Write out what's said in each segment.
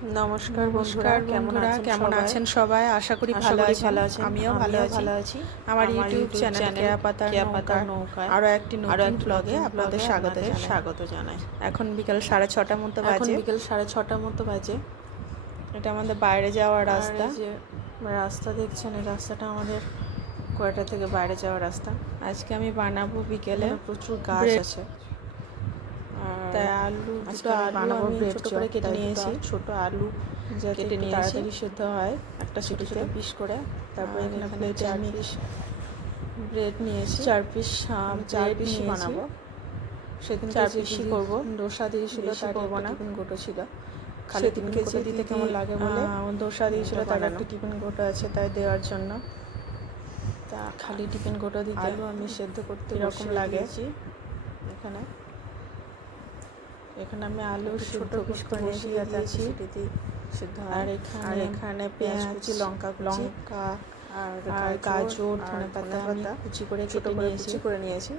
নমস্কার বন্ধুরা, কেমন আছেন সবাই? আশা করি ভালো আছেন। আমিও ভালো আছি। আমার ইউটিউব চ্যানেল কেয়া পাতার নৌকায় আরও একটি নতুন ব্লগে আপনাদের স্বাগত জানাই। এখন বিকাল 6:30 মতো বাজে। এটা আমাদের বাইরে যাওয়ার রাস্তা। যে রাস্তা দেখছেন, এই রাস্তাটা আমাদের কোয়ার্টার থেকে বাইরে যাওয়ার রাস্তা। আজকে আমি বানাবো বিকেলে, প্রচুর গাছ আছে। তাই দুটো আলু আমি ছোটো করে কেটে নিয়েছি। ছোট আলু কেটে নিয়ে তাড়াতাড়ি সেদ্ধ হয়, একটা ছোটো পিস করে। তারপরে এখানে প্লেটে আমি ব্রেড নিয়েছি, 4 পিস বানাবো। সেদিন 4 পিসই করবো। ডোসা দিয়েছিল, তার টিফিন গোটো ছিল। খালি টিফিন গোটো দিতে কেমন লাগে বলে ডোসা দিয়েছিল, তার একটা টিফিন গোটো আছে, তাই দেওয়ার জন্য। তা খালি টিফিন গোটো দিতে আলু আমি সেদ্ধ করতে এরকম লাগে। এখানে আমি আলু ছোটো পিস করে দিয়েছি, আর এখানে পেঁয়াজ কুচি, লঙ্কা আর গাজর, ধনেপাতা আমি কুচি করে কেটে নিয়েছি।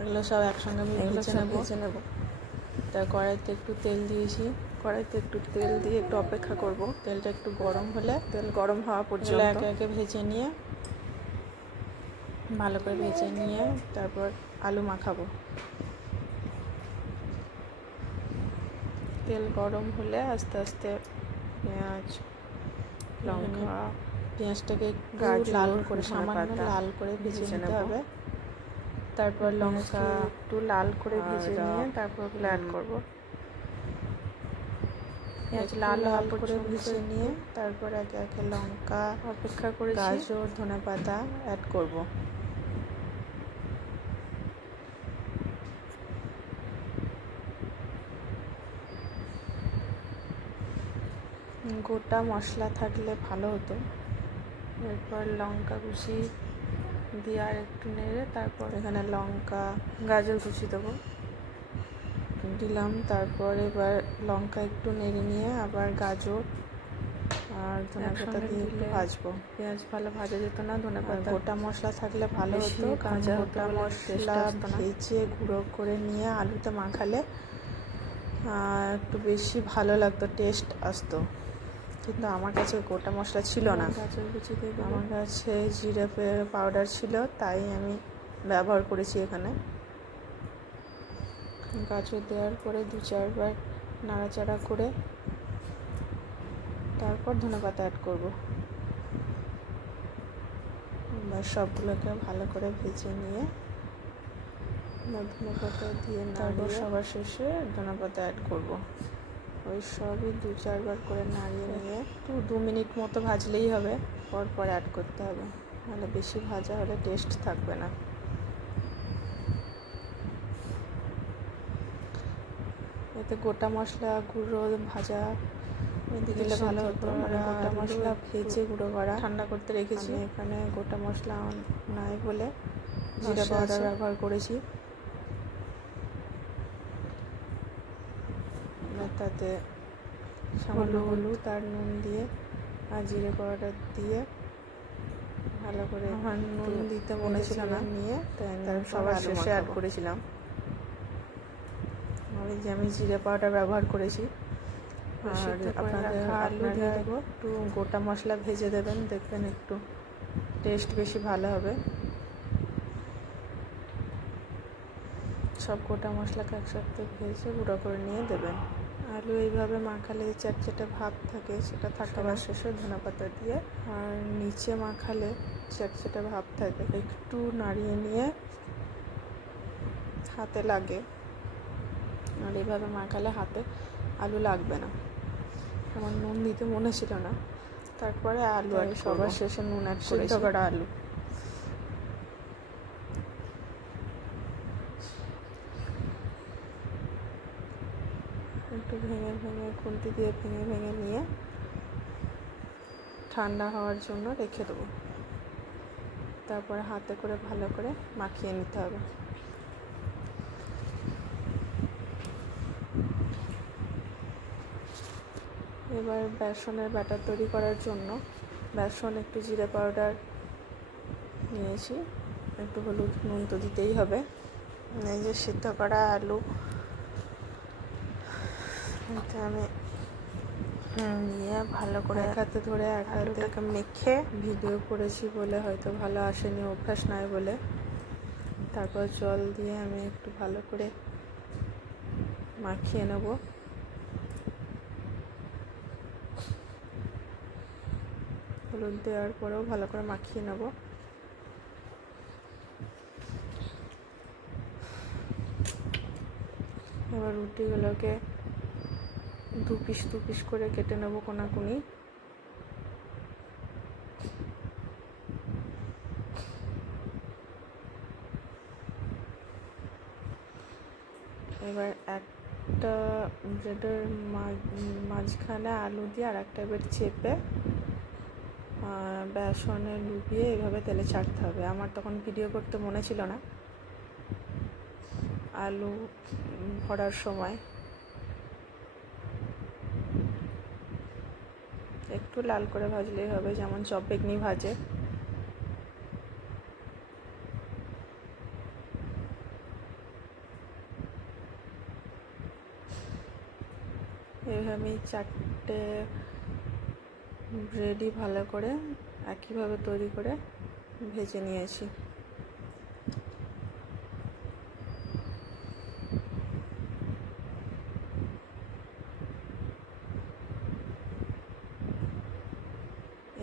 এগুলো সব একসঙ্গে আমি ভেজে নেব। তা কড়াইতে একটু তেল দিয়েছি, দিয়ে একটু অপেক্ষা করব। তেলটা একটু গরম হলে, তেল গরম হওয়া পর্যন্ত একে একে ভেজে নিয়ে, ভালো করে ভেজে নিয়ে তারপর আলু মাখাবো। তেল গরম হলে আস্তে আস্তে পেঁয়াজ, লঙ্কা, পেঁয়াজটাকে একটু লাল করে, সামান্য লাল করে ভেজে নিতে হবে। তারপর লঙ্কা একটু লাল করে ভেজে নিয়ে তারপর ওগুলো অ্যাড করবো। পেঁয়াজ লাল করে ভেজে নিয়ে তারপর একে একে লঙ্কা, অপেক্ষা করে গাজর, ধনেপাতা অ্যাড করবো। গোটা মশলা থাকলে ভালো হতো। এরপর লঙ্কা কুচি দিয়ে আর একটু নেড়ে তারপর এখানে লঙ্কা, গাজর কুচি দিলাম। তারপর এবার লঙ্কা একটু নেড়ে নিয়ে আবার গাজর আর ধনেপাতা দিয়ে একটু ভাজবো। পেঁয়াজ ভালো ভাজা যেত না, ধনেপাতা গোটা মশলা থাকলে ভালো হতো। গোটা মশলা ভেজে গুঁড়ো করে নিয়ে আলুতে মাখালে একটু বেশি ভালো লাগতো, টেস্ট আসতো। কিন্তু আমার কাছে গোটা মশলা ছিল না, আমার কাছে জিরে পাউডার ছিল, তাই আমি ব্যবহার করেছি এখানে। গাজর দেওয়ার পরে 2-4 বার নাড়াচাড়া করে তারপর ধনেপাতা অ্যাড করবো। এবার সবগুলোকে ভালো করে ভেজে নিয়ে ধনেপাতা দিয়ে তারপর সবার শেষে ধনেপাতা অ্যাড করবো। ওই সবই 2-4 বার করে নাড়িয়ে নিয়ে 2 মিনিট মতো ভাজলেই হবে, পর অ্যাড করতে হবে, নাহলে বেশি ভাজা হলে টেস্ট থাকবে না। এতে গোটা মশলা গুঁড়ো ভাজা দিলে ভালো হতো, গোটা মশলা ভেজে গুঁড়ো করা ঠান্ডা করতে রেখেছি। এখানে গোটা মশলা নাই বলে জিরা পাউডার ব্যবহার করেছি। তাতে সামান্য হলুদ আর নুন দিয়ে আর জিরে পাউডার দিয়ে ভালো করে, আমার নুন দিতে মনে ছিল না, নিয়ে তাই সবার শেষে অ্যাড করেছিলাম। আমি জিরে পাউডার ব্যবহার করেছি। আর আপনারা একটু গোটা মশলা ভেজে দেবেন, দেখবেন একটু টেস্ট বেশি ভালো হবে। সব গোটা মশলাকে একসাথে ভেজে গুঁড়ো করে নিয়ে দেবেন। আলু এইভাবে মাখালে চ্যাটচ্যাটে ভাব থাকে, সেটা থাকাবার শেষে ধনেপাতা দিয়ে, আর নিচে মাখালে চ্যাটচ্যাটে ভাব থাকে। একটু নাড়িয়ে নিয়ে হাতে লাগে, আর এইভাবে মাখালে হাতে আলু লাগবে না। আমার নুন দিতে মনে ছিল না, তারপরে আলু অ্যাড করব। সবার শেষে নুন অ্যাড করেছি, সিদ্ধ করা আলু। একটু ভেঙে খুন্তি দিয়ে ভেঙে নিয়ে ঠান্ডা হওয়ার জন্য রেখে দেবো। তারপরে হাতে করে ভালো করে মাখিয়ে নিতে হবে। এবার বেসনের ব্যাটার তৈরি করার জন্য বেসন, একটু জিরে পাউডার নিয়েছি, একটু হলুদ, নুন তো দিতেই হবে। এই যে সিদ্ধ করা আলু, আমি নিয়ে ভালো করে এক হাতে ধরে এক হাতে মেখে ভিডিও করেছি বলে হয়তো ভালো আসেনি, অভ্যাস নয় বলে। তারপর জল দিয়ে আমি একটু ভালো করে মাখিয়ে নেব। হলুদ দেওয়ার পরেও ভালো করে মাখিয়ে নেব। এবার রুটিগুলোকে দু পিস করে কেটে নেব কোনাকুনি। এবার একটা ব্রেডের মাঝখানে আলু দিয়ে আর একটা এবার চেপে বেসনে ডুবিয়ে এইভাবে তেলে ছাড়তে হবে। আমার তখন ভিডিও করতে মনে ছিল না আলু ভরার সময়। একটু লাল করে ভাজলেই হবে, যেমন চপ বেগনি ভাজে। এইভাবে 4টে ব্রেডই ভালো করে একইভাবে তৈরি করে ভেজে নিয়েছি।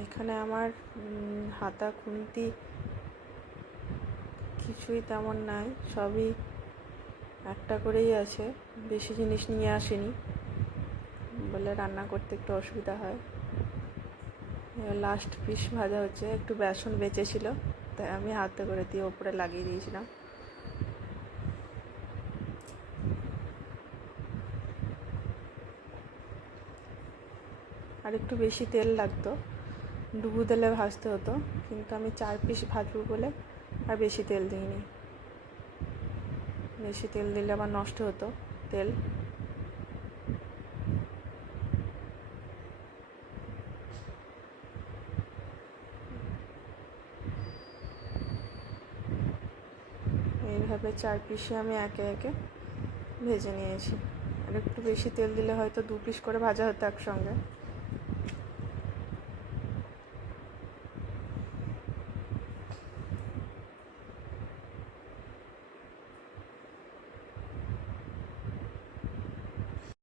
এখানে আমার হাতা খুন্তি কিছুই তেমন নাই, সবই একটা করেই আছে। বেশি জিনিস নিয়ে আসেনি বলে রান্না করতে একটু অসুবিধা হয়। লাস্ট পিস ভাজা হচ্ছে, একটু বেসন বেঁচেছিল তাই আমি হাতে করে দিয়ে ওপরে লাগিয়ে দিয়েছিলাম। আর একটু বেশি তেল লাগতো, ডুবু তেলে ভাজতে হতো, কিন্তু আমি 4 পিস ভাজবো বলে আর বেশি তেল দিইনি। বেশি তেল দিলে আবার নষ্ট হতো তেল। এইভাবে 4 পিসে আমি একে একে ভেজে নিয়েছি। আর একটু বেশি তেল দিলে হয়তো 2 পিস করে ভাজা হতো একসঙ্গে।